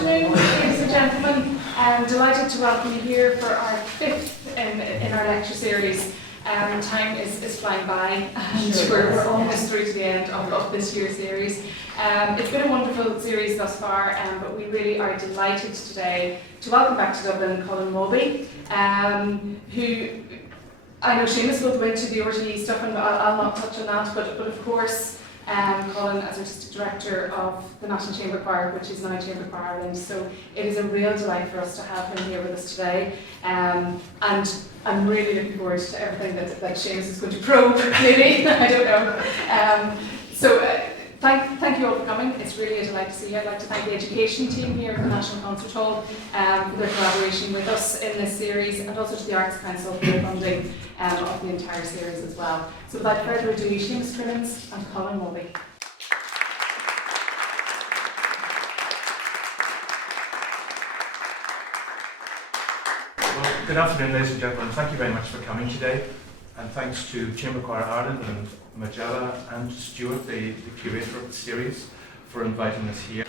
afternoon, ladies and gentlemen. I'm delighted to welcome you here for our fifth in our lecture series. Time is flying by, and we're almost through to the end of this year's series. It's been a wonderful series thus far, but we really are delighted today to welcome back to Dublin Colin Mawby, who I know Séamus will go into the RTÉ stuff, and I'll not touch on that, but of course, Colin as Artistic Director of the National Chamber Choir, which is now Chamber Choir Ireland. So it is a real delight for us to have him here with us today. And I'm really looking forward to everything that Séamus is going to probe, maybe, I don't know. Thank you all for coming. It's really a delight to see you. I'd like to thank the education team here at the National Concert Hall for their collaboration with us in this series, and also to the Arts Council for the funding of the entire series as well. So without further ado, Séamus Crimmins and Colin Mawby. Well, good afternoon, ladies and gentlemen. Thank you very much for coming today. And thanks to Chamber Choir Ireland and Magella and Stuart, the curator of the series, for inviting us here.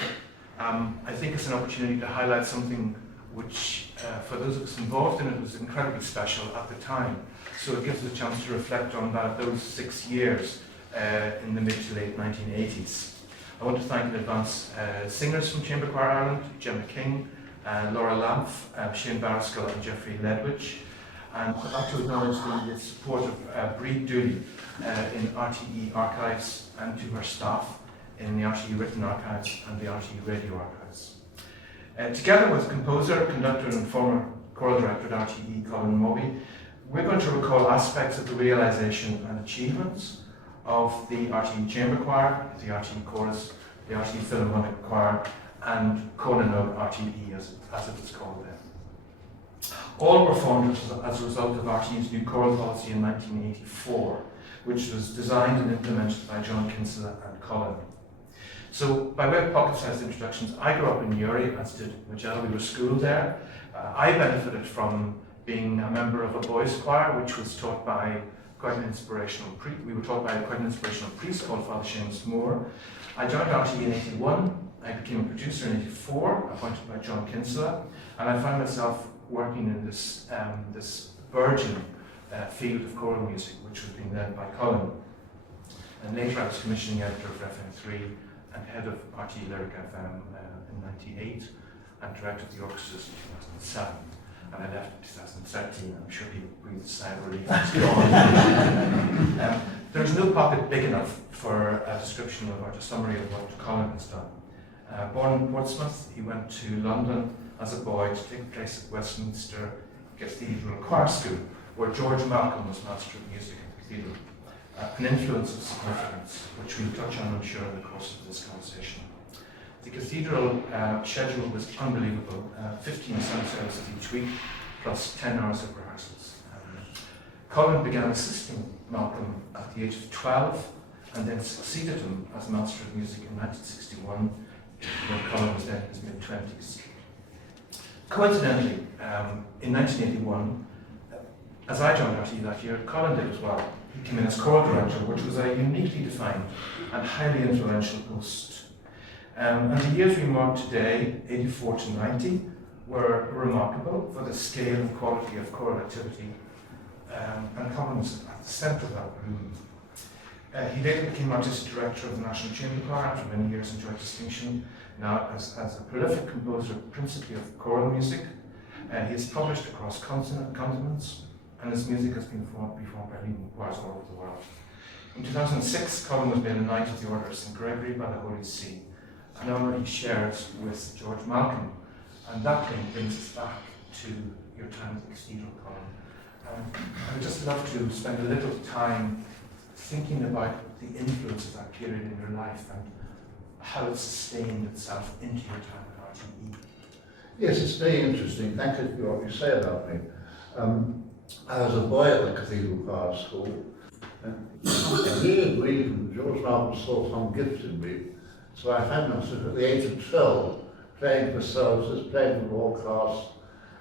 I think it's an opportunity to highlight something which, for those of us involved in it, was incredibly special at the time. So it gives us a chance to reflect on those 6 years in the mid to late 1980s. I want to thank in advance singers from Chamber Choir Ireland, Gemma King, Laura Lampf, Shane Barrascal and Geoffrey Ledwidge. And I'd like to acknowledge the support of Breed Dooley in RTÉ Archives, and to her staff in the RTÉ Written Archives and the RTÉ Radio Archives. Together with composer, conductor and former choral director at RTÉ, Colin Mawby, we're going to recall aspects of the realisation and achievements of the RTÉ Chamber Choir, the RTÉ Chorus, the RTÉ Philharmonic Choir, and Conan RTÉ as it was called then. All were formed as a result of RTÉ's new choral policy in 1984, which was designed and implemented by Dr Kinsella and Colin. So, by way of pocket-sized introductions, I grew up in Newry, as did Magella. We were schooled there. I benefited from being a member of a boys' choir, which was taught by quite an inspirational priest. We were taught by quite an inspirational priest called Father Séamus Moore. I joined RTÉ in '81. I became a producer in '84, appointed by Dr Kinsella, and I found myself working in this burgeoning field of choral music, which was being led by Colin. And later I was commissioning editor of FM3 and head of RTÉ Lyric FM in '98, and director of the orchestras in 2007. And I left in 2013. I'm sure people breathed a sigh of relief. There's no pocket big enough for a description of or a summary of what Colin has done. Born in Portsmouth, he went to London as a boy to take place at Westminster Cathedral Choir School, where George Malcolm was Master of Music at the Cathedral. An influence of significance, which we'll touch on, I'm sure, in the course of this conversation. The Cathedral schedule was unbelievable, 15 sound services each week, plus 10 hours of rehearsals. Colin began assisting Malcolm at the age of 12, and then succeeded him as Master of Music in 1961, when Colin was then in his mid-20s. Coincidentally, in 1981, as I joined RTÉ that year, Colin did as well. He came in as choral director, which was a uniquely defined and highly influential post. And the years we mark today, 84 to 90, were remarkable for the scale and quality of choral activity. And Colin was at the centre of that boom. He later became artistic director of the National Chamber Choir after many years enjoyed distinction. Now, as a prolific composer, principally of choral music, he has published across continents, and his music has been performed by leading choirs all over the world. In 2006, Colin was made a Knight of the Order of St. Gregory by the Holy See, an honour he shares with George Malcolm. And that thing brings us back to your time at the Cathedral, Colin. I would just love to spend a little time thinking about the influence of that period in your life and how it sustained itself into your time at RTÉ. Yes, it's very interesting. Thank you for what you say about me. I was a boy at the Cathedral Choir School, and I really believe George Malcolm saw some gift in me. So I found myself at the age of 12 playing for services, playing for broadcasts,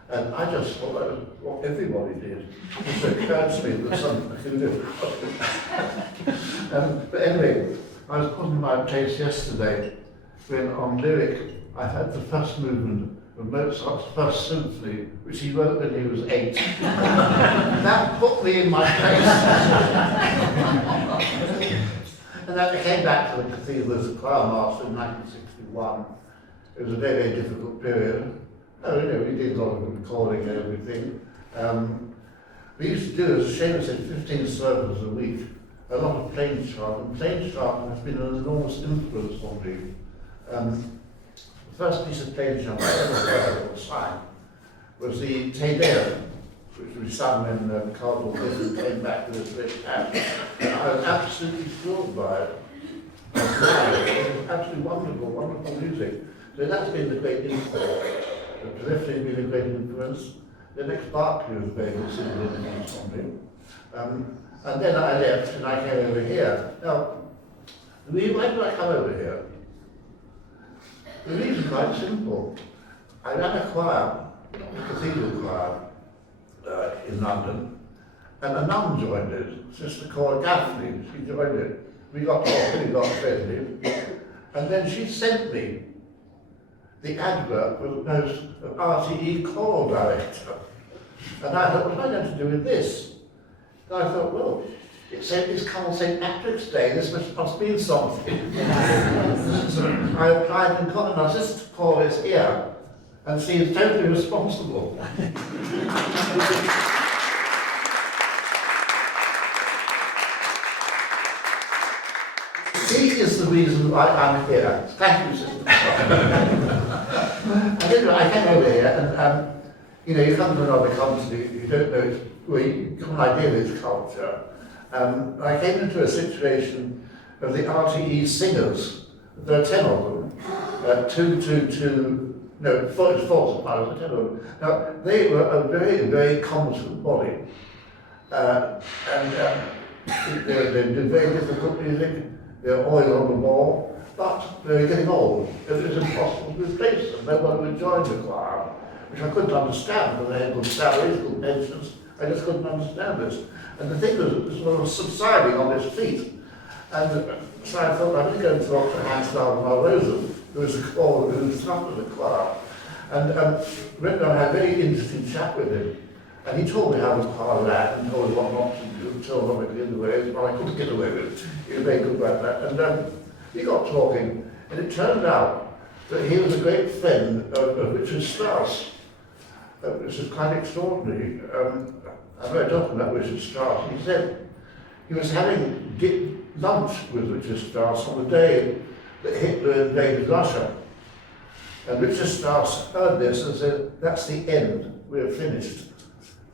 and I just thought that was what everybody did. It occurred to me that something I could do. But anyway, I was putting my place yesterday when on lyric I had the first movement of Mozart's First Symphony, which he wrote when he was 8. That put me in my place. And then I came back to the cathedral as a choir master in 1961. It was a very, very difficult period. Oh, you know, we did a lot of recording and everything. We used to do, as Séamus said, 15 services a week. A lot of plain chant, and plain chant has been an enormous influence on me. The first piece of plain chant I ever heard or sang was the Te Deum, which we sang when Cardinal Clifford came back with his rich hand. And I was absolutely thrilled by it. It was absolutely wonderful, wonderful music. So that's been the great influence. The Clifford has been a great influence. The next Barclay was very considerable influence on me. And then I left and I came over here. Now, why did I come over here? The reason is quite simple. I ran a choir, a cathedral choir in London, and a nun joined it, Sister Cora Gaffney. She joined it. We got friendly. And then she sent me the advert for the post of RTÉ choral director. And I thought, what am I going to do with this? And I thought, well, it's called St. Patrick's Day, this must mean something. So I applied and Colin, our sister Paul is here, and she is totally responsible. She is the reason why I'm here. Thank you, sister. I came over here, and you know, you come to another country, you don't know, well, you have an idea of its culture. I came into a situation of the RTE singers. There are 10 of them, four sopranos, 10 of them. Now, they were a very, very competent body. They did very difficult music, they're always on the ball, but they were getting old. It was impossible to replace them. Nobody would join the choir, which I couldn't understand, because they had good salaries, good pensions. I just couldn't understand this. And the thing was sort of subsiding on its feet. And so I thought, I'm going to go and talk to Hans Rosen, who was who started the choir. And I had a very interesting chat with him. And he told me how the choir ran, and told me what not to do, told me what to get away with, but I couldn't get away with it. He was very good about that. And we got talking, and it turned out that he was a great friend of Richard Strauss. Which is quite extraordinary. I read up about Richard Strauss. He said he was having lunch with Richard Strauss on the day that Hitler invaded Russia. And Richard Strauss heard this and said, that's the end, we're finished.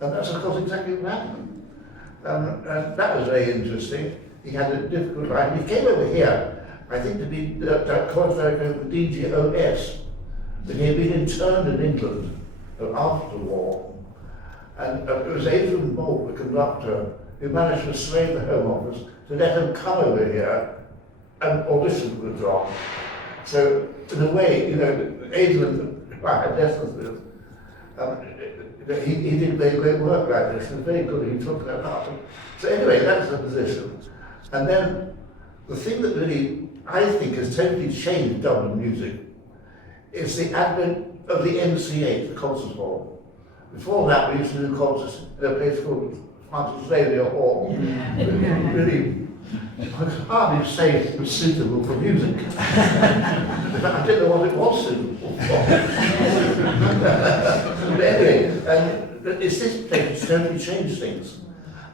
And that's of course exactly what happened. And that was very interesting. He had a difficult life. He came over here, I think, to be course director of the DGOS. But he had been interned in England after the war, and it was Adrian Bolt, the conductor, who managed to persuade the Home Office to let him come over here and audition for the job. So, in a way, you know, Adrian, who I had lessons with, he did very great work like this, and very good, he took that up. So anyway, that's the position. And then, the thing that really, I think, has totally changed Dublin music is the advent of the MCA, the concert hall. Before that, we used to do concerts in a place called Francis Xavier Hall. Yeah. Really, I could hardly say it was suitable for music. I didn't know what it was suitable for. But anyway, it's this place that's totally changed things.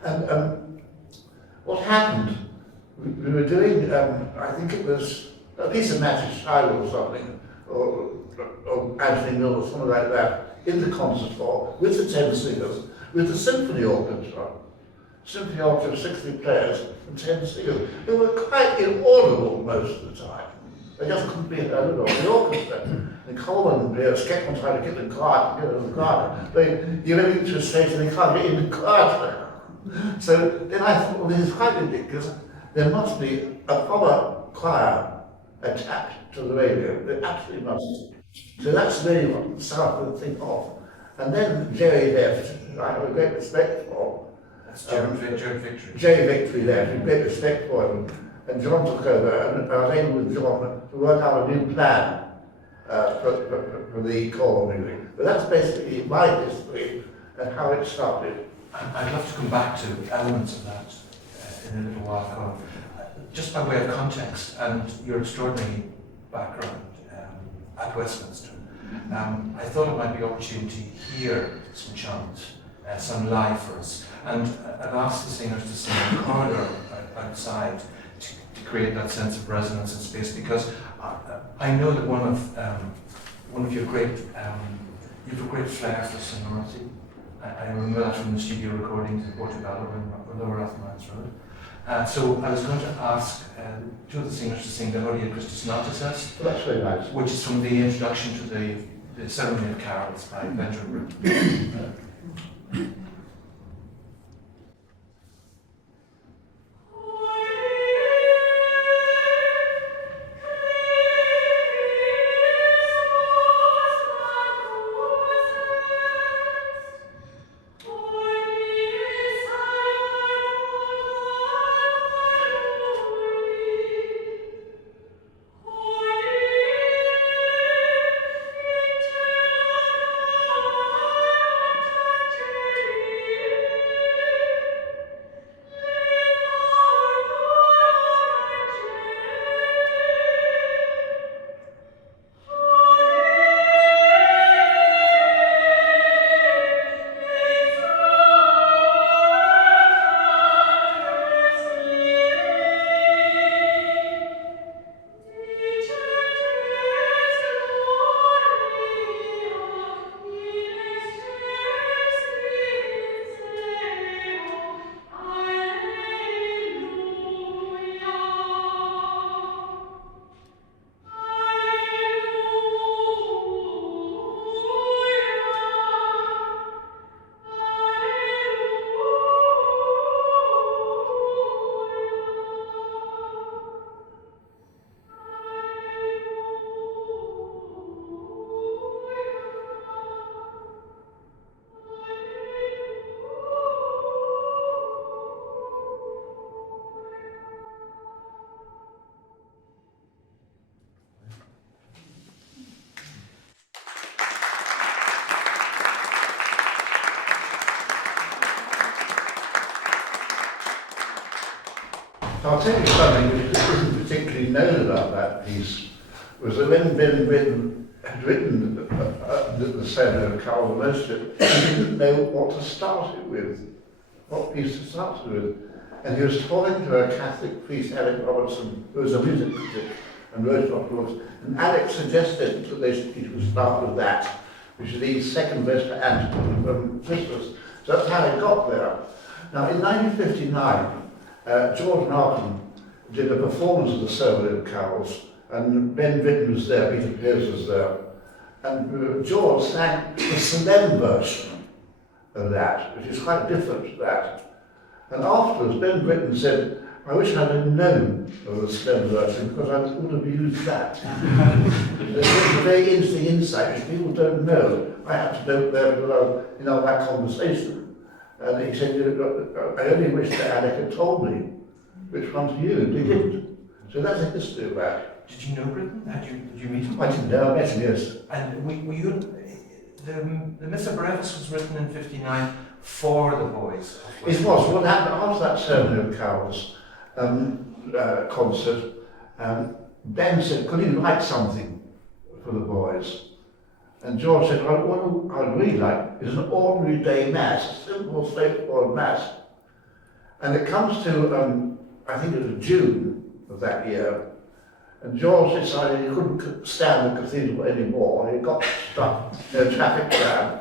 And what happened? We were doing, I think it was a piece of Magic Shiloh or something, or Anthony Mill or something like that, in the concert hall, with the 10 singers, with the symphony orchestra. Symphony orchestra, 60 players and 10 singers. They were quite inaudible most of the time. They just couldn't be heard at all. The orchestra, and Colin kept on trying to get them quiet, get them quiet. You went into a stage and they can't get in the quiet. So then I thought, well, this is quite ridiculous. There must be a proper choir attached to the radio. There absolutely must. So that's really what started the thing off. And then Jerry left, who I have a great respect for. That's Jerry Victory. Jerry Victory left, with great respect for him. And John took over, and I was able with John to work out a new plan. for the choral music. But that's basically my history and how it started. I'd love to come back to elements of that in a little while, Colin. Just by way of context and your extraordinary background at Westminster, I thought it might be opportune to hear some chant, some live for us. And I've asked the singers to sing in the corridor outside to create that sense of resonance and space, because I know that one of your great, you have a great flair for sonority. I remember that from the studio recordings in Portugal or Lower Athmines Road. So I was going to ask two of the singers to sing the Gloria Christus Natus, That's very nice. which is from the introduction to the Ceremony of Carols by Benjamin Britten. I'll tell you something which isn't particularly known about that piece, was that when Ben Britten had written the Ceremony of Carols, most of it, he didn't know what to start it with, what piece to start it with. And he was talking to a Catholic priest, Alec Robertson, who was a music critic and wrote a lot of books, and Alex suggested that he should start with that, which is the second Vesper antiphon from Christmas. So that's how it got there. Now, in 1959, George Markham did a performance of the Ceremony of Carols, and Ben Britten was there, Peter Pears was there, and George sang the Salem version of that, which is quite different to that. And afterwards, Ben Britten said, I wish I'd have known of the Salem version because I would have used that. There's a very interesting insight which people don't know. I had to know there because I was in on that conversation. And he said, I only wish that Alec had told me which one to use. He didn't. So that's a history of that. Did you know Britten? Did you meet him? I didn't know, I met him, yes. And were you, the Missa Brevis was written in '59 for the boys. It was. What happened after that Ceremony of Carols concert, Ben said, could he write something for the boys? And George said, well, what I'd really like is an ordinary day mass, a simple, straightforward mass. And it comes to, I think it was June of that year, and George decided he couldn't stand the cathedral anymore. He got stuck in a traffic jam,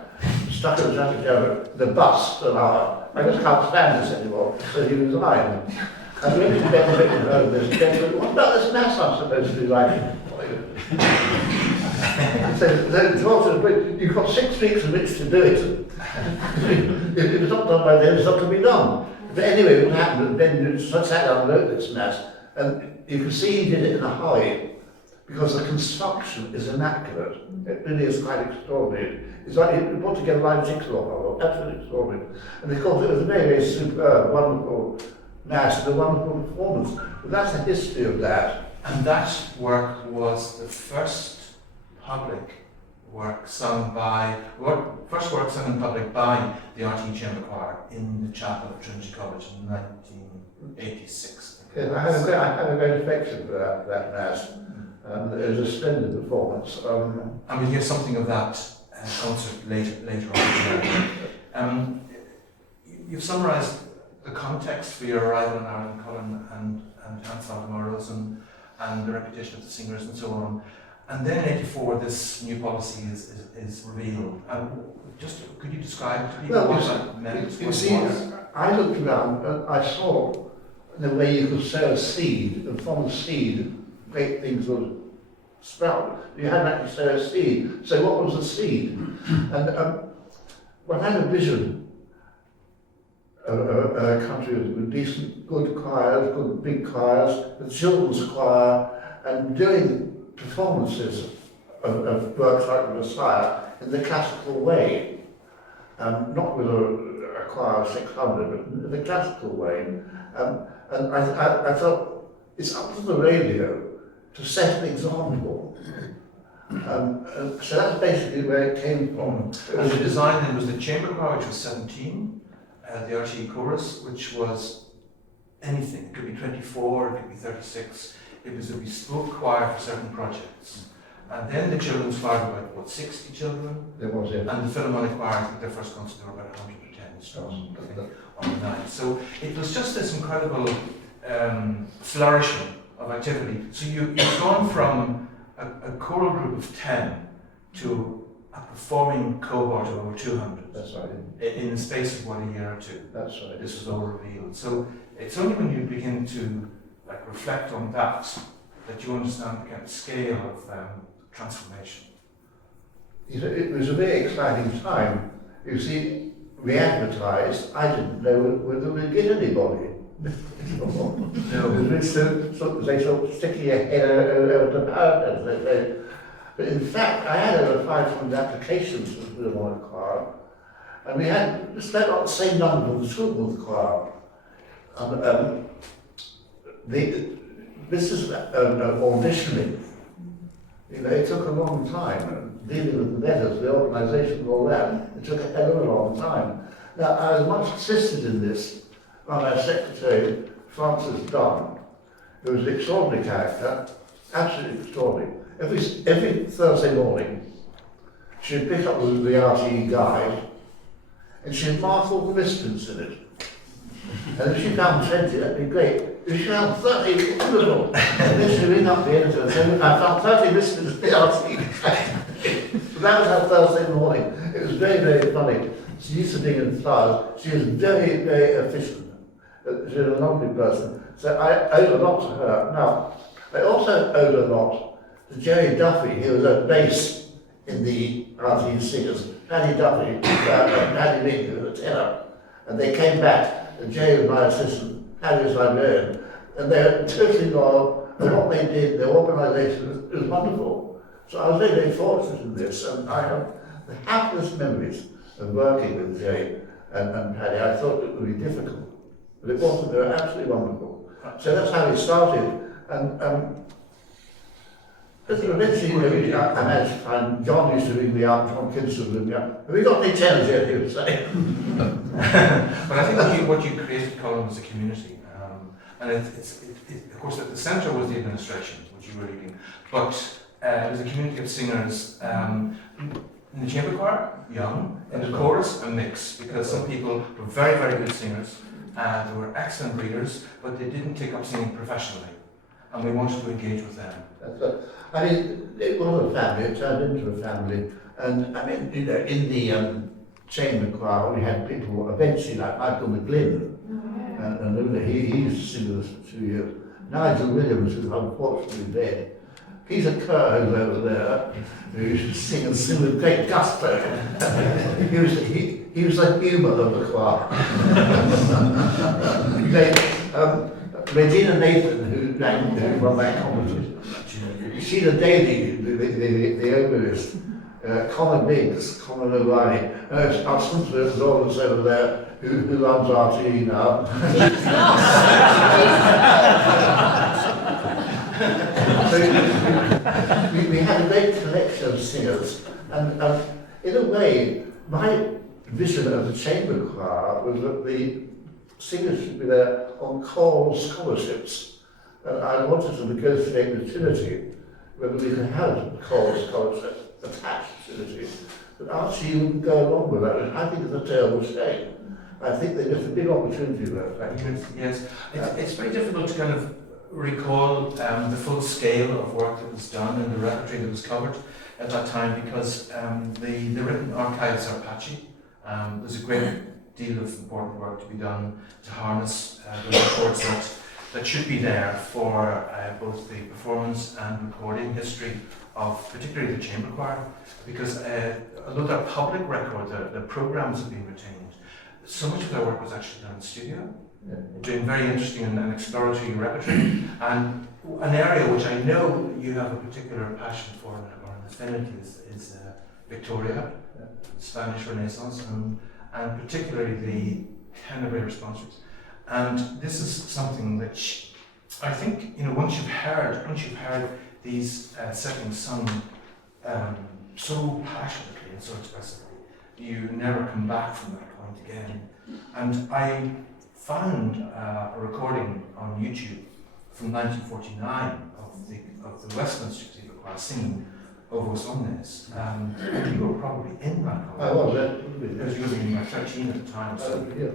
the bus for an hour. I just can't stand this anymore, so he resigned. And when Ben Britten heard this, Ben said, what about this mass I'm supposed to be writing for you? So George said, you've got 6 weeks in which to do it. If it's not done by then, it's not going to be done. But anyway, what happened, Ben sat down and wrote this mass, and you can see he did it in a hurry, because the construction is immaculate. It really is quite extraordinary. It's like he put together like a jigsaw puzzle, absolutely extraordinary. And of course, it was a very, very superb, wonderful mass and a wonderful performance. But that's the history of that. And that work was the first public work sung by, first work sung in public by the RTÉ Chamber Choir in the chapel of Trinity College in 1986. Yes, I had a great affection for that mass. It was a splendid performance. And we'll hear something of that concert later on. You've summarised the context for your arrival in Ireland, Colin, and Hans Valdemar and the reputation of the singers and so on. And then in '84, this new policy is revealed. Just could you describe to people what that meant? You see, I looked around and I saw the way you could sow a seed, and from a seed, great things would sprout. You hadn't actually sown a seed. So what was the seed? And one had a vision of a country with decent, good choirs, good big choirs, the children's choir, and doing performances of works like the Messiah in the classical way, not with a choir of 600, but in the classical way. And I thought, it's up to the radio to set an example. So that's basically where it came from. And the design then was the chamber choir, which was 17, the RTÉ chorus, which was anything. It could be 24, it could be 36. It was a bespoke choir for certain projects. And then the children's choir, about 60 children. There was it. And the Philharmonic choir, I think their first concert, there were about 110 students, I think, on the night. So it was just this incredible flourishing of activity. So you've gone from a choral group of 10 to a performing cohort of over 200. That's right. In the space of, what, a year or two. That's right. This was all revealed. So it's only when you begin to reflect on that you understand the kind of scale of transformation. It was a very exciting time. You see, we advertised. I didn't know whether we'd get anybody. No. They sort of sticking your head over the parapet. But in fact, I had over 500 applications for the Philharmonic Choir, and we had just about the same number of the children's choir. This is auditioning. You know, it took a long time, dealing with the letters, the organisation, all that. It took a hell of a long time. Now, I was much assisted in this by my secretary, Frances Dunn, who was an extraordinary character, absolutely extraordinary. Every Thursday morning, she'd pick up the RTÉ guide, and she'd mark all the missprints in it. And if she found 20, that'd be great. If she found 30, wonderful. And then she'd ring up the editor and say, I found 30 missprints in the RTÉ guide. So that was her Thursday morning. It was very, very funny. She used to dig in flowers. She was very, very efficient. She was a lovely person. So I owed a lot to her. Now, I also owed a lot to Jerry Duffy. He was at bass in the RTÉ singers. Paddy Duffy, Paddy Lee, who was a tenor. And they came back, and Jerry was my assistant, Paddy was librarian. And they were totally loyal, and what they did, their organisation, was wonderful. So I was very, very fortunate in this, and I have the happiest memories of working with Jerry and Paddy. I thought it would be difficult, but it wasn't. They were absolutely wonderful. So that's how we started. And eventually, I managed to find, John used to ring me up, John Kinsella would ring me up, have we got any tenors yet, he would say. But I think what you created, Colin, was a community. And of course, at the centre was the administration, which you were leading, but it was a community of singers in the chamber choir, young, in the chorus, a mix, because some people were very, very good singers, they were excellent readers, but they didn't take up singing professionally, and we wanted to engage with them. I mean, it was a family, it turned into a family, and I mean, you know, in the chamber choir, we had people eventually like Michael McGlynn, and he used to sing with us for 2 years. Nigel Williams, who's unfortunately dead, Peter Kerr, who's over there, who used to sing and sing with great gusto. he was the humour of the choir. Regina Nathan, who won that competition. Sheila Daly, the oboist, Connor Biggs, Connor O'Reilly, our sister is always over there, who runs RTÉ now. we had a great collection of singers, and in a way, my vision of the chamber choir was that the singers should be there on choral scholarships. And I wanted to negotiate with Trinity whether we could have a choral scholarship attached to Trinity. But Archie wouldn't go along with that, and I think it's a terrible shame. I think they missed a big opportunity there, frankly. Yes, it's very difficult to kind of recall the full scale of work that was done and the repertory that was covered at that time, because the written archives are patchy. There's a great deal of important work to be done to harness the records that should be there for both the performance and recording history of particularly the chamber choir, because although they're public record, the programs have been retained. So much of their work was actually done in studio, doing very interesting and exploratory repertory, and an area which I know you have a particular passion for or an affinity is Victoria, Spanish Renaissance, and particularly the Canterbury responses. And this is something which I think, once you've heard these settings sung so passionately and so expressively, you never come back from that point again. And I found a recording on YouTube from 1949 of the Westminster Cathedral Choir singing O Vos Omnes. You were probably in that concert. I was, Because you would have been 13 at the time. So. yeah.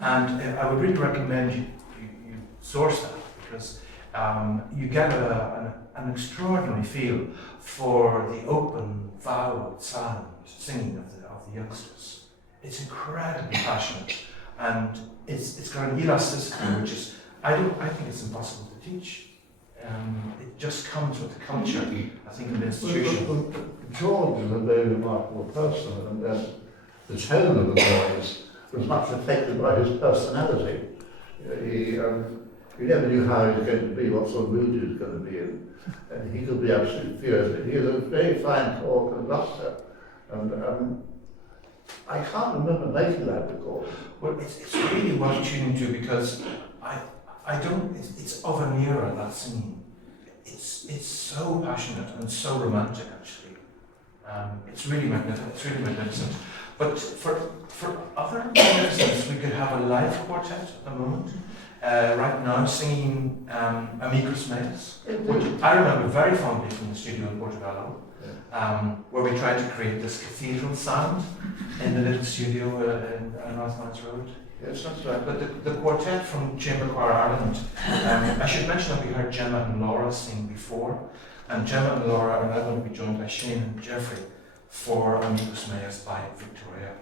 And I would really recommend you source that, because you get an extraordinary feel for the open, vowed, silent singing of the youngsters. It's incredibly passionate, and it's got an elasticity which is, I think it's impossible to teach. It just comes with the culture, I think, of the institution. George is a very remarkable person, and the tone of the voice was much affected by his personality. You never knew how he was going to be, what sort of mood he was going to be in. And he could be absolutely fierce, but he was a very fine choral conductor. And I can't remember making that recording. Well, it's really worth tuning to, because I don't, it's of an era, that singing. It's so passionate and so romantic, actually. It's really magnificent. But for other magnificence, we could have a live quartet at the moment. Right now, singing Amicus Meus, which I remember very fondly from the studio in Portobello, where we tried to create this cathedral sound in the little studio on North Mines Road. Yes, that's right. But the quartet from Chamber Choir Ireland, I should mention that we heard Gemma and Laura sing before, and Gemma and Laura are now going to be joined by Shane and Jeffrey for Amicus Meus by Victoria.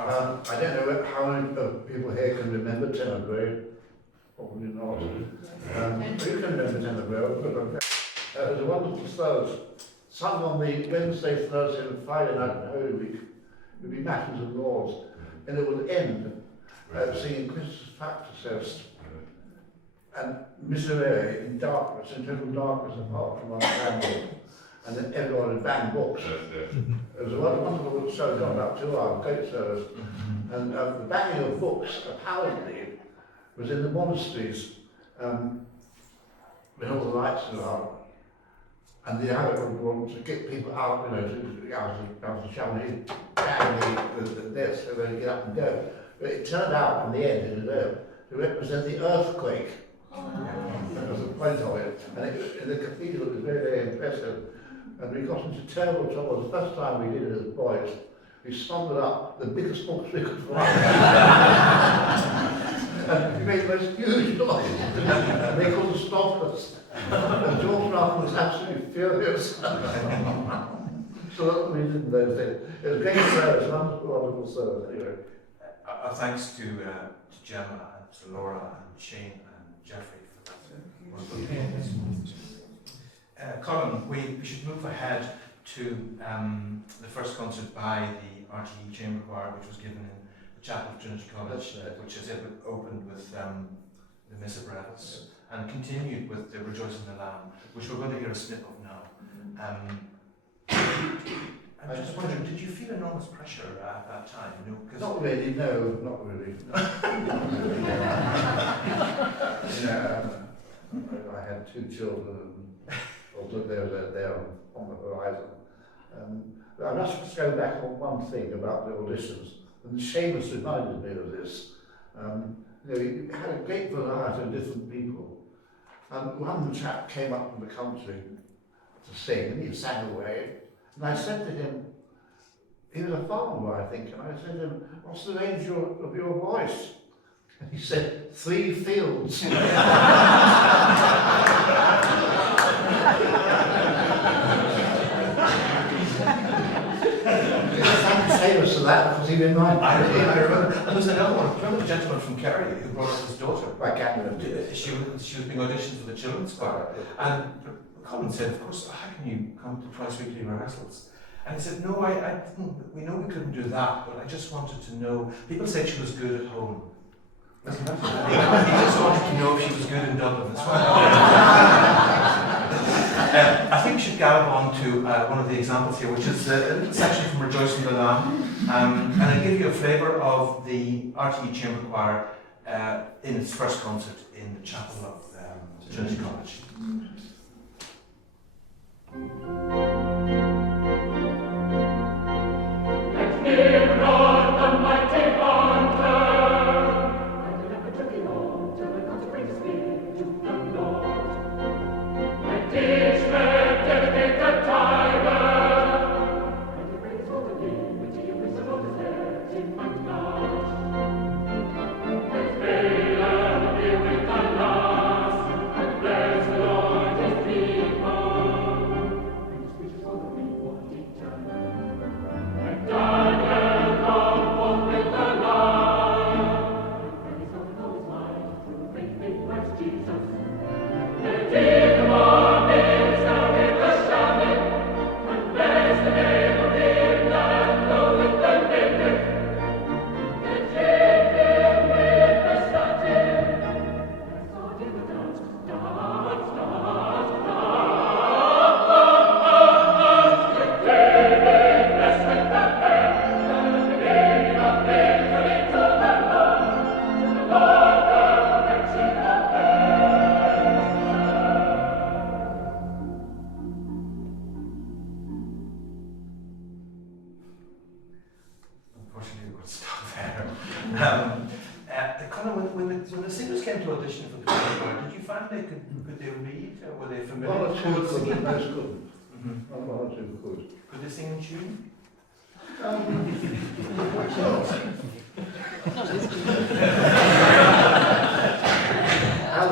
Powerful. I don't know how many people here can remember tenor grade. Probably not. You can remember tenor grade, but it was a wonderful service. Sung on the Wednesday, Thursday and Friday night in Holy Week. It would be Matins and Lords. And it would end singing Christus Factus Est and Miserere in darkness, in total darkness apart from our family. And then everyone would bang books. It was a wonderful show, gone about 2 hours, great service. And the banging of books, apparently, was in the monasteries when all the lights were out. And the habit would want to get people out, you know, out of the shower, bang the desk so they get up and go. But it turned out, in the end, to represent the earthquake. That was the point of it. And in the cathedral, it was very, very impressive. And we got into terrible trouble. The first time we did it as boys, we stumbled up the biggest books we could find. And we made the most huge noise. And they couldn't stop us. And George Malcolm was absolutely furious. So that's what we did in those days. It was a great service, wonderful service. Anyway. Our thanks to Gemma and to Laura and Shane and Jeffrey for that wonderful performance. Colin, we should move ahead to the first concert by the RTÉ Chamber Choir, which was given in the Chapel of Trinity College, which as it opened with the Missa Brevis and continued with the Rejoicing the Lamb, which we're going to hear a snip of now. I'm just wondering, did you feel enormous pressure at that time? You know, not really, no, not really. I had 2 children, and although they were there on the horizon. But I must just go back on one thing about the auditions, and Séamus reminded me of this. You know, he had a great variety of different people. And one chap came up from the country to sing, and he sang away. And I said to him, he was a farmer, I think, and I said to him, what's the range of your voice? And he said, 3 fields. Famous for that because he reminded me. I remember. And there's another one. Remember the gentleman from Kerry who brought up his daughter? I can't remember. She was being auditioned for the children's choir. And Colin said, of course, how can you come to twice-weekly rehearsals? And he said, no, I didn't. We know we couldn't do that, but I just wanted to know. People said she was good at home. He just wanted to know if she was good in Dublin as well. I think we should gallop on to one of the examples here, which is a little section from Rejoicing the Lamb. And I'll give you a flavour of the RTÉ Chamber Choir in its first concert in the Chapel of Trinity College. Colin, when the singers came to audition for the choir, did you find could they read? Were they familiar? One or two could, most couldn't. Mm-hmm. One or two could. Could they sing in tune? How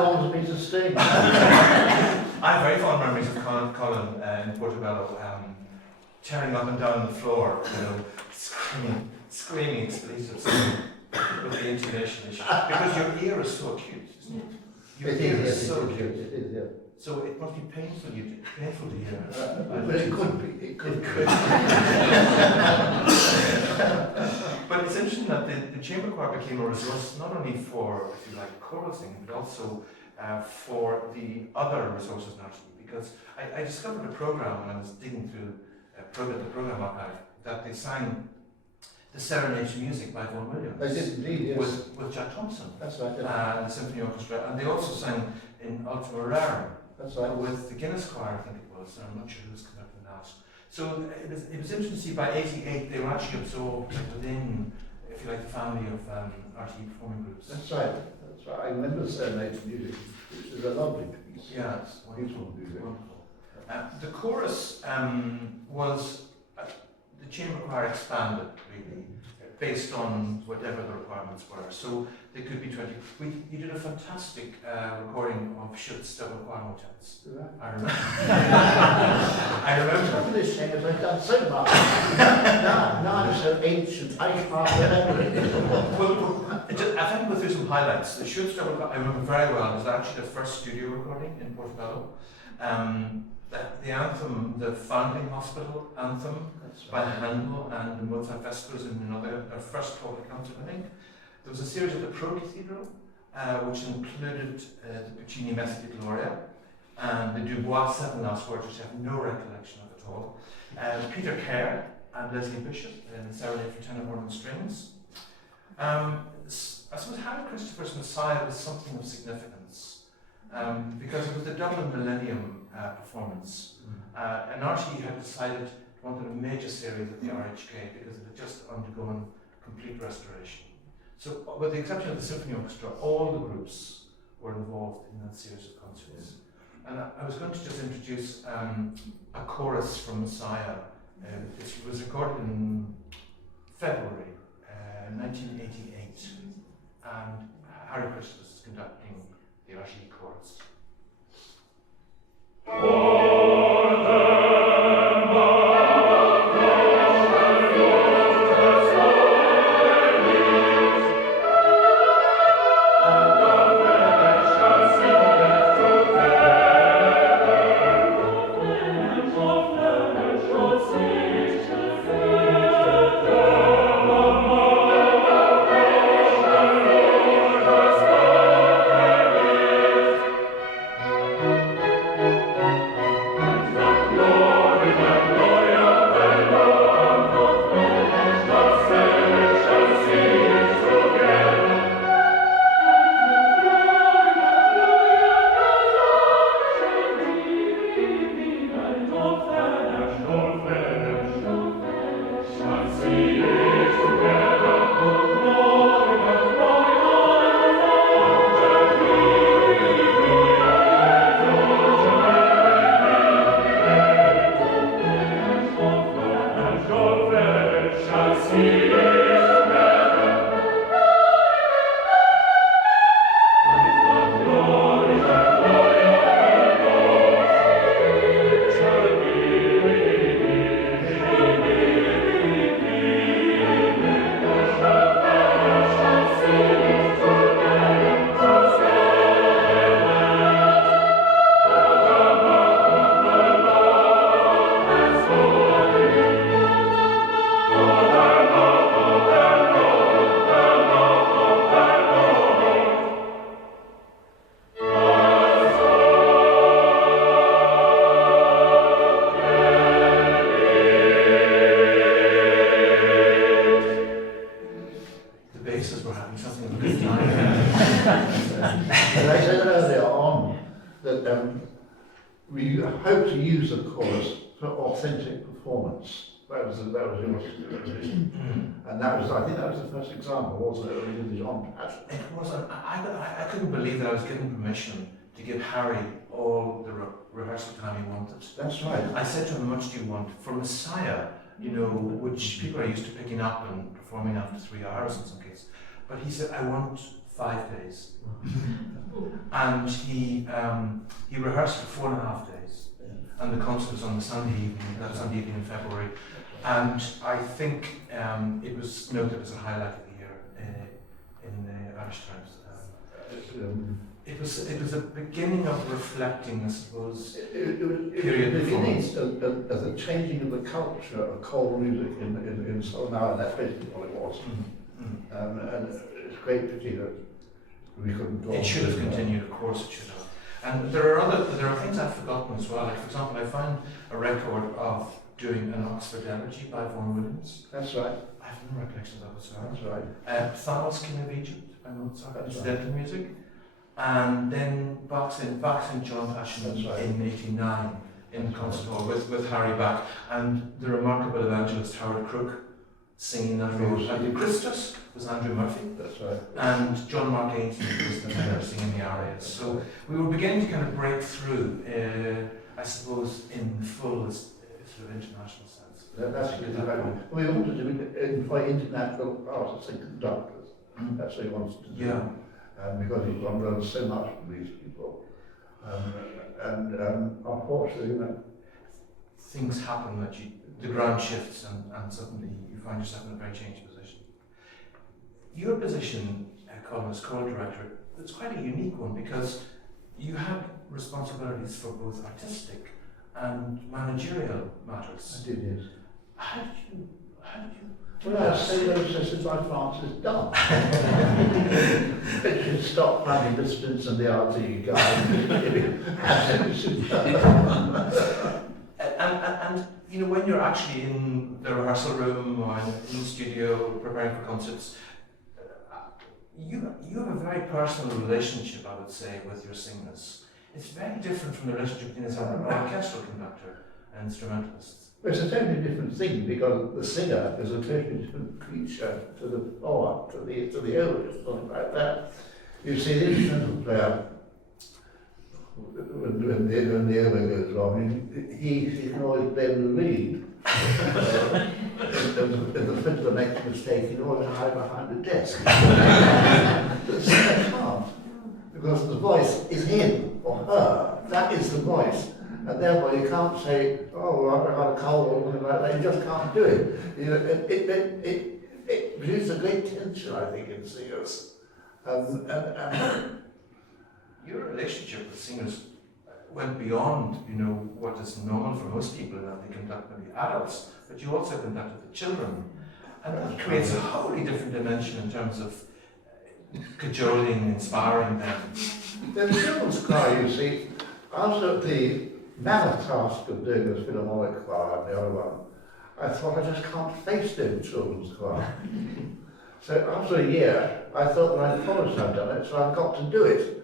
long has it been sustained? I have very fond memories of Colin in Portobello, tearing up and down the floor, screaming screaming expletives with the intonation issue. Because your ear is so acute, isn't it? Your ear is so acute. It is, yeah. So it must be painful to hear. But it could be. It could be. But it's interesting that the chamber choir became a resource not only for, if you like, choral singing, but also for the other resources in RTÉ. Because I discovered a program when I was digging through the program archive that they sang the Serenade Music by Vaughan Williams. They did indeed, yes. With Jack Thompson. That's right. Yeah. The Symphony Orchestra. And they also sang in Ultima Rerum. That's right. With the Guinness Choir, I think it was. I'm not sure who's conducting that. So it was interesting to see by 88 they were actually absorbed within, if you like, the family of RTÉ performing groups. That's right. That's right. I remember Serenade Music, which is a lovely piece. Yeah, it's Beautiful music. wonderful. The chorus was, the chamber choir expanded really, based on whatever the requirements were. So they could be 20. You did a fantastic recording of Schutt's double choir motets. I remember. I remember. The trouble is, Seamus, I've done so much. now I'm so ancient, I can't remember it. Well, I think we'll through some highlights. The Schutt's double choir, I remember very well, it was actually the first studio recording in Portobello. The anthem, the Foundling Hospital anthem, by Handel and the Mozart Vespers in another, our first public concert, I think. There was a series at the Pro Cathedral, which included the Puccini Messa di Gloria and the Dubois Seven Last Words, which I have no recollection of at all. Peter Kerr and Leslie Bishop in the Serenade for Tenor, Horn and Strings. I suppose Harry Christopher's Messiah was something of significance because it was the Dublin Millennium performance. And RTÉ had decided it wanted a major series at the RHK because it had just undergone complete restoration. So, with the exception of the Symphony Orchestra, all the groups were involved in that series of concerts. And I was going to just introduce a chorus from Messiah. It was recorded in February 1988, and Harry Christopher is conducting the RTÉ chorus. We hope to use the chorus for authentic performance. That was your vision. And that was, I think that was the first example, wasn't it? We did this on pattern. It was. I couldn't believe that I was given permission to give Harry all the rehearsal time he wanted. That's right. I said to him, how much do you want? For Messiah, you know, which people are used to picking up and performing after 3 hours in some cases. But he said, I want 5 days. And he rehearsed for 4.5 days. And the concert was on the Sunday evening in February. And I think it was noted as a highlight of the year in the Irish Times. It was a beginning of reflecting, I suppose, period performance. As a changing of the culture of choral music in Southern Ireland. That's basically what it was. And it's great to see that we couldn't go on. It should have continued, of course it should have. And there are things I've forgotten as well. Like, for example, I found a record of doing an Oxford Elegy by Vaughan Williams. That's right. I have no recollection of that whatsoever. That's right. Thanos, King of Egypt by Mozart, That's incidental music. And then Bach's in John Passion in '89 in the concert hall with Harry Bach and the remarkable evangelist Howard Crook singing that role. And Christus was Andrew Murphy. That's right. And John Mark Ainsley was the tenor singing the arias. So we were beginning to kind of break through, I suppose, in the full sort of international sense. That's right. We wanted to employ international artists and conductors. That's what he wanted to do. Yeah. Because he's learned so much from these people. Unfortunately, things happen that the ground shifts and suddenly you find yourself in a very changed position. Your position, Colin, as choral director, it's quite a unique one because you had responsibilities for both artistic and managerial matters. I did, yes. How did you Well, I say those sisters like Francis done. It should stop planning distance and the RTÉ and you know, when you're actually in the rehearsal room or in the studio preparing for concerts, you have a very personal relationship, I would say, with your singers. It's very different from the relationship between an orchestral conductor and instrumentalists. Well, it's a totally different thing because the singer is a totally different creature to the poet, to the oboist, something like that. You see, the instrumental player, when the oboe goes wrong, he can always blame the reed. If the fiddler makes a mistake, he can always hide behind the desk. The singer can't, because the voice is him or her. That is the voice. And therefore you can't say, oh, well, I've got a cold or something like that. You just can't do it. You know, it produces a great tension, I think, in singers. Your relationship with singers went beyond, you know, what is normal for most people that they conduct maybe adults, but you also conducted the children. And that creates a wholly different dimension in terms of cajoling, inspiring them. The children's choir, you see, after the mammoth task of doing this Philharmonic Choir and the other one, I thought I just can't face doing children's choir. So after a year, I thought that I'd promised I'd done it, so I've got to do it.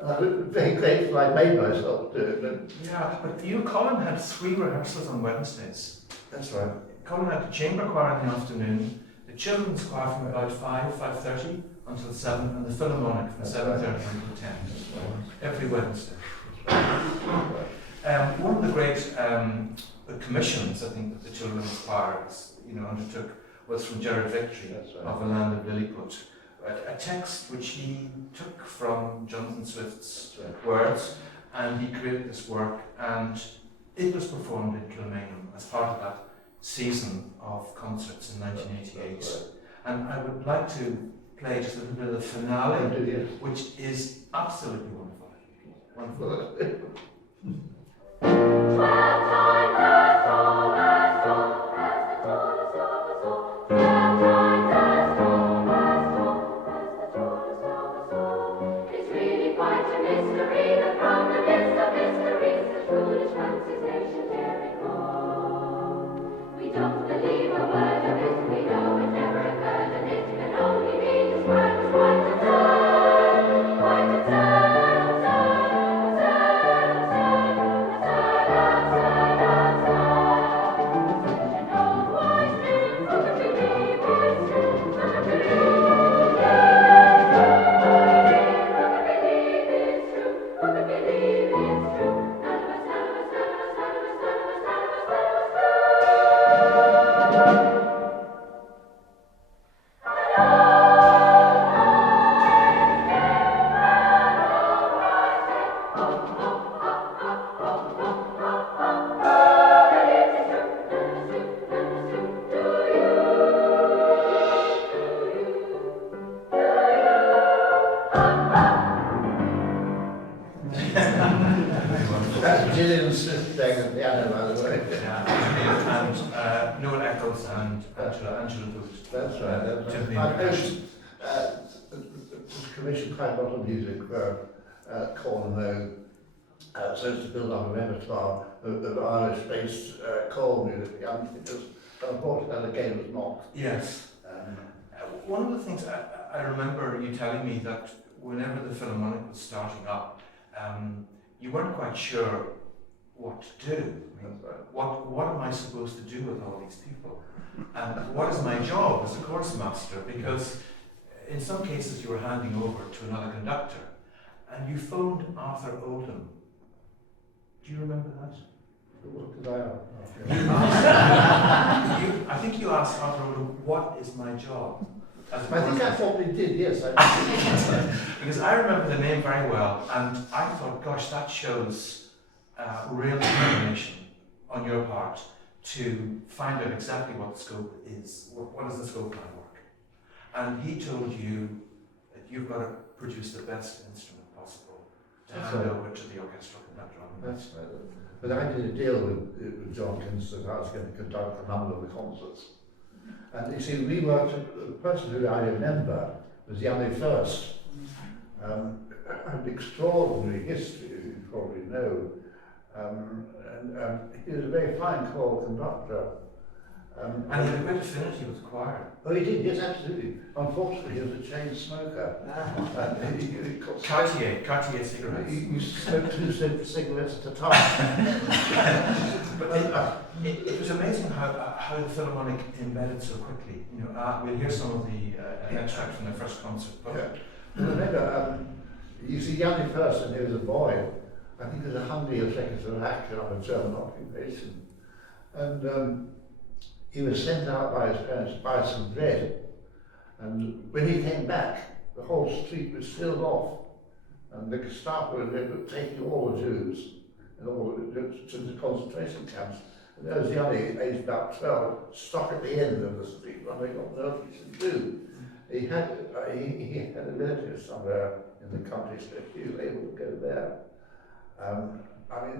And I was very grateful I made myself do it. Yeah, but you, Colin, had 3 rehearsals on Wednesdays. That's right. Colin had the chamber choir in the afternoon, the children's choir from about 5:30 until 7, and the Philharmonic from 7:30 until 10. Every Wednesday. One of the great commissions, I think, that the children's choir undertook was from Gerard Victory of A Land of Lilliput, a text which he took from Jonathan Swift's words, and he created this work, and it was performed in Kilmainham as part of that season of concerts in 1988. And I would like to play just a little bit of the finale, which is absolutely wonderful. Wonderful. 12 times as tall as tall as the tallest of us all. 12 times as tall as tall as the tallest of us all. It's really quite a mystery that from the midst of mysteries the foolish fancies nation dare recall. We don't believe a word of it, we know it never occurred, and it can only be described as quite absurd, quite absurd. Absurd, absurd, absurd, absurd, absurd, absurd. That's right. to the I impression. commissioned quite a lot of music for Colin Mawby, so as to build up a repertoire of Irish-based choral music. Because unfortunately, the game was not. Yes. One of the things I remember you telling me that whenever the Philharmonic was starting up, you weren't quite sure what to do. I mean, what am I supposed to do with all these people? And what is my job as a chorus master? Because in some cases you were handing over to another conductor, and you phoned Arthur Oldham. Do you remember that? What did I ask? I think you asked Arthur Oldham, what is my job? As a I think chorus I probably did, yes. I Because I remember the name very well, and I thought, gosh, that shows real determination on your part to find out exactly what the scope is. What is the scope line work? And he told you that you've got to produce the best instrument possible to That's hand right. over to the orchestral conductor. That's right. But I did a deal with John Kinsella that I was going to conduct a number of the concerts. And you see, we worked, the person who I remember was Yanni First. An extraordinary history, you probably know. He was a very fine choral conductor. And he had a great affinity with the choir. Oh, he did, yes, absolutely. Unfortunately, he was a chain smoker. Cartier cigarettes. He smoked 2 cigarettes at a time. But it was amazing how the Philharmonic embedded so quickly. You know, we'll hear some of the an extract from their first concert. But Yeah. Remember, you see, Yanni First, when he was a boy, I think he was a hungry executive actor on a German occupation. And he was sent out by his parents to buy some bread. And when he came back, the whole street was filled off. And the Gestapo were taking all the Jews and all to the concentration camps. And there was Yanni, aged about 12, stuck at the end of the street, wondering what on earth he should do. He had a relative somewhere in the country, so he was able to go there. I mean,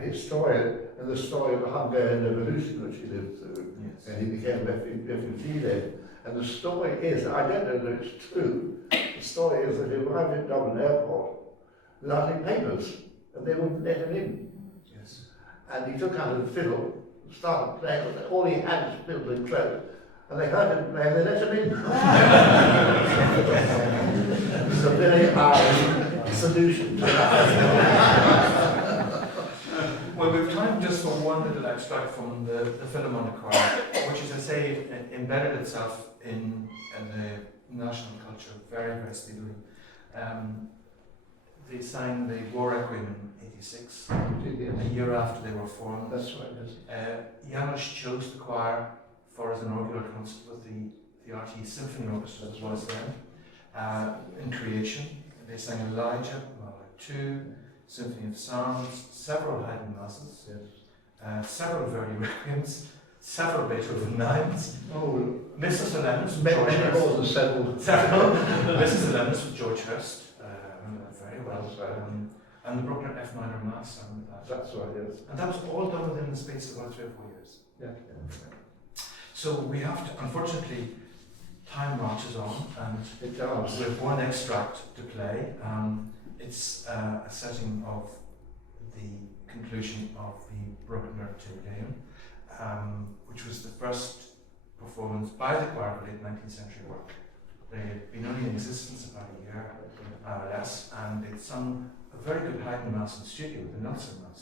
his story, and the story of the Hungarian Revolution which he lived through, yes. and he became a refugee then. And the story is, I don't know that it's true, the story is that he arrived at Dublin airport without any papers, and they wouldn't let him in. Yes. And he took out a fiddle, started playing, all he had was fiddle and clothes. And they heard him play and they let him in. It's a very Irish solution to that. Well, we've time just for one little extract from the Philharmonic Choir, which, as I say, embedded itself in the national culture very, very speedily. They sang the War Requiem in '86, a year after they were formed. That's right, yes. Janusz chose the choir for his inaugural concert with the RTÉ Symphony Orchestra that was there. In Creation, they sang Elijah, Malak II, Symphony of Sounds, several Haydn Masses, several Verdi Requiems, several Beethoven Nines, Mrs. Solemnis with George Hurst. Several Mrs. Solemnis with George Hurst, I remember that very well. And the Bruckner F minor Mass, I remember that. That's right, yes. And that was all done within the space of about 3 or 4 years. Yeah. So we have to, unfortunately, time marches on, and It does. we have one extract to play. It's a setting of the conclusion of the Bruckner Te Deum, which was the first performance by the choir of late 19th century work. They had been only in existence about a year or less, and they'd sung a very good Haydn Mass in the studio, the Nelson Mass,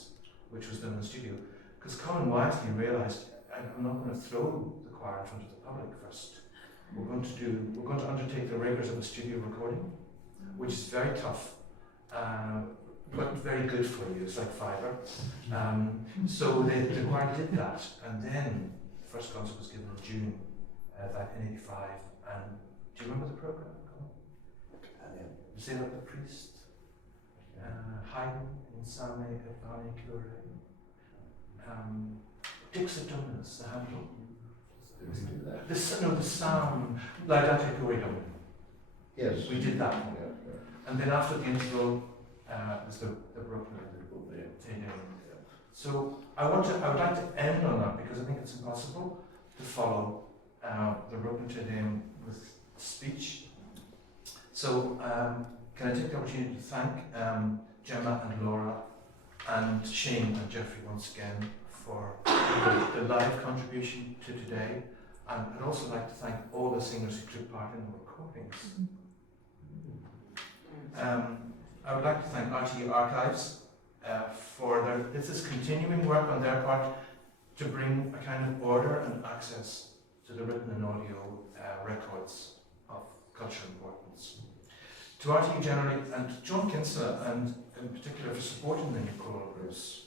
which was done in the studio, because Colin wisely realised, I'm not going to throw the choir in front of the public first. We're going to undertake the rigours of a studio recording, which is very tough, but very good for you. It's like fibre. So the choir did that, and then the first concert was given in June in '85. And do you remember the programme? Say like the priest, Haydn, Insane, Evane, Curated, Dixit Dominus, the Handel. The Psalm, Laudate Cura Domini. Yes. We did that one. And then after the interval was the Bruckner Te Deum. So I would like to end on that because I think it's impossible to follow the Bruckner Te Deum with speech. So can I take the opportunity to thank Gemma and Laura and Shane and Jeffrey once again for the live contribution to today. And I'd also like to thank all the singers who took part in the recordings. I would like to thank RTÉ Archives for this continuing work on their part to bring a kind of order and access to the written and audio records of cultural importance. To RTÉ generally, and to John Kinsella, and in particular for supporting the new choral groups.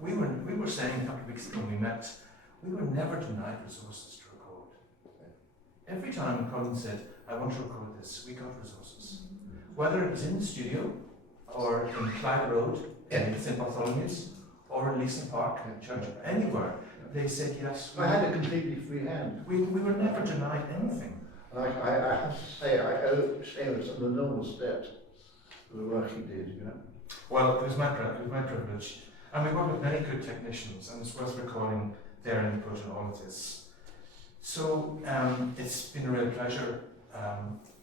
We were saying a couple of weeks ago when we met, we were never denied resources to record. Every time Colin said, I want to record this, we got resources. Whether it was in the studio, or in Clyde Road, in St Bartholomew's, or in Leeson Park Church, anywhere, they said yes. I had a completely free hand. We were never denied anything. I have to say, I owe Séamus an enormous debt for the work he did, you know. Well, it was my privilege. And we work with many good technicians, and it's worth recording their input on all of this. So it's been a real pleasure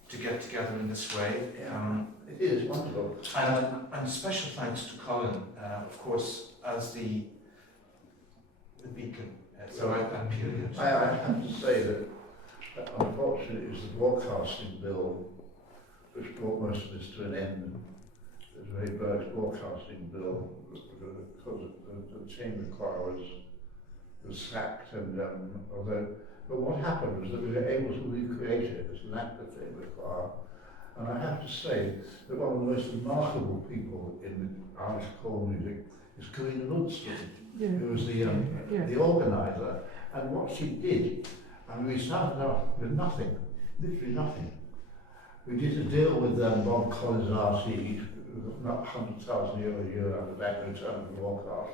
to get together in this way. It is wonderful. And special thanks to Colin, of course, as the beacon throughout that period. I have to say that unfortunately it was the broadcasting bill which brought most of this to an end. It was a very bad broadcasting bill because the chamber choir was sacked, and but what happened was that we were able to recreate it as an active chamber choir. And I have to say that one of the most remarkable people in the Irish choral music is Karina Lundstrom, who was the organizer, and what she did. And we started off with nothing, literally nothing. We did a deal with Bob Collins RC, not €100,000 a year out of that return of the broadcast.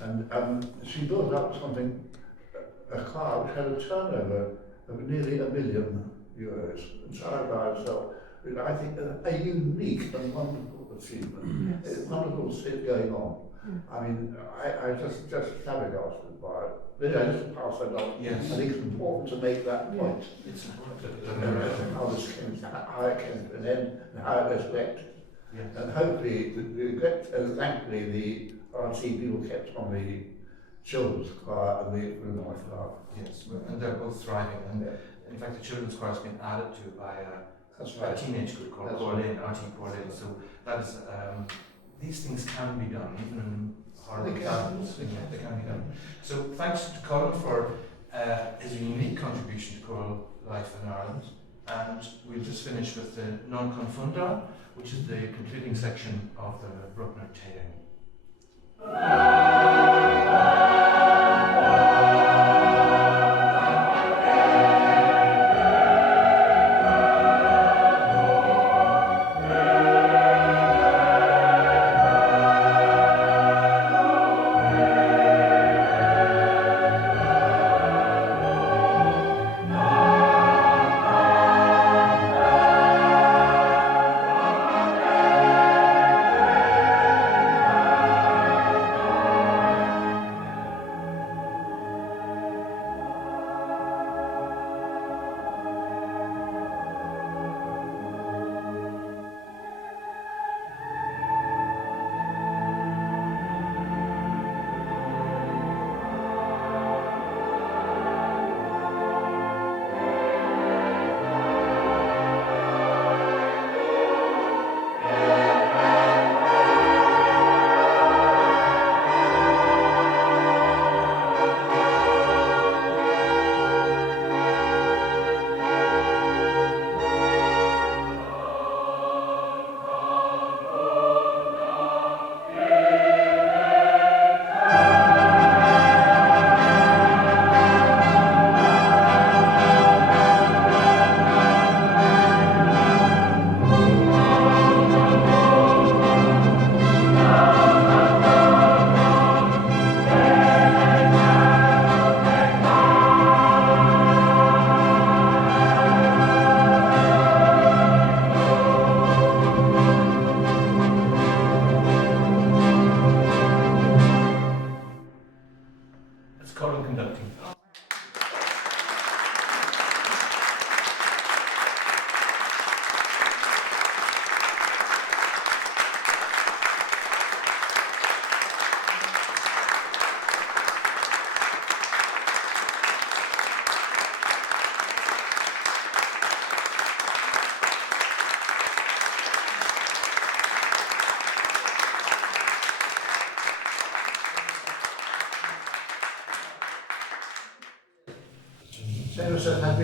And she built up something, a choir which had a turnover of nearly €1 million, entirely by itself. I think a unique and wonderful achievement. Yes. It's wonderful to see it going on. I mean, I just flabbergasted by it. Really, I just pass that on. Yes. I think it's important to make that point. It's important. How it came to an end and how it was collected. Yes. And hopefully, thankfully, the RT people kept on the children's choir and the Illinois choir. Yes, and they're both thriving. And in fact, the children's choir has been added to by a teenage group called Corlin, RT Corlin. So that is, these things can be done, even in horrible times. They can be done. So thanks to Colin for his unique contribution to choral life in Ireland. And we'll just finish with the Non Confunda, which is the concluding section of the Bruckner Te Deum.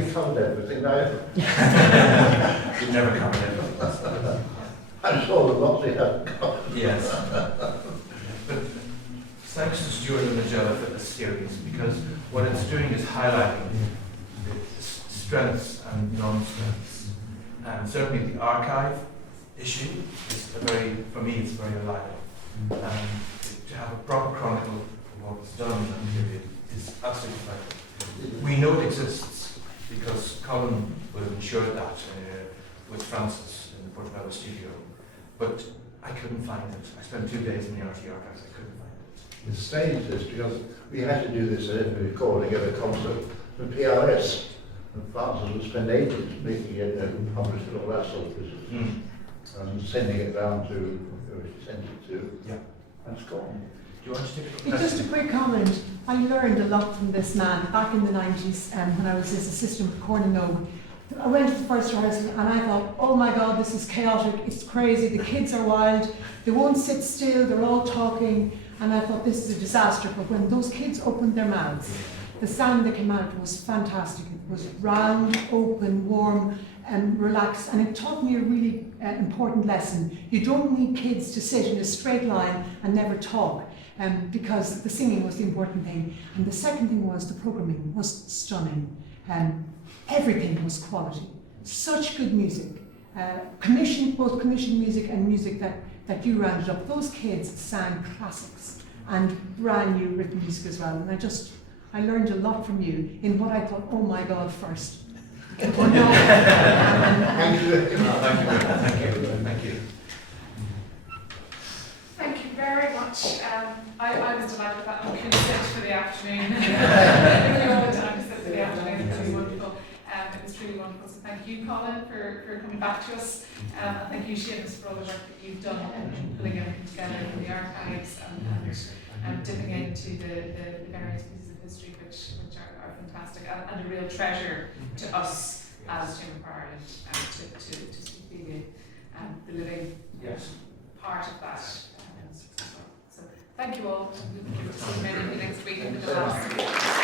we covered everything now? You've never covered it. I'm sure the lots we haven't covered. Yes. But thanks to Stuart and Magella for this series, because what it's doing is highlighting the strengths and non-strengths. And certainly the archive issue is for me, it's very reliable. To have a proper chronicle of what was done in that period is absolutely vital. We know it exists because Colin would have ensured that with Francis in the Portobello studio, but I couldn't find it. I spent 2 days in the RTÉ archives, I couldn't find it. It's strange this because we had to do this recording at a concert for PRS, and Francis would spend ages making it and publish it, all that sort of business, and sending it down to whoever he sent it to. Yeah. And it's gone. Do you want to take a It's just a quick comment. I learned a lot from this man back in the 90s when I was his assistant with Colin Mawby. I went to the first rehearsal and I thought, oh my God, this is chaotic, it's crazy, the kids are wild, they won't sit still, they're all talking, and I thought this is a disaster. But when those kids opened their mouths, the sound that came out was fantastic. It was round, open, warm, and relaxed, and it taught me a really important lesson. You don't need kids to sit in a straight line and never talk, because the singing was the important thing. And the second thing was the programming was stunning. Everything was quality. Such good music. Both commissioned music and music that you rounded up. Those kids sang classics and brand new written music as well. And I learned a lot from you in what I thought, oh my God, first. Thank you. Thank you. Thank you. Thank you very much. I was delighted with that. I couldn't sit for the afternoon. If you all the time to sit for the afternoon, it was wonderful. It was truly wonderful. So thank you, Colin, for coming back to us. And thank you, Séamus, for all the work that you've done in pulling everything together in the archives and dipping into the various pieces of history which are fantastic and a real treasure to us as Chamber Choir Ireland to be the living part of that. So thank you all. We'll see many of you next week in the last.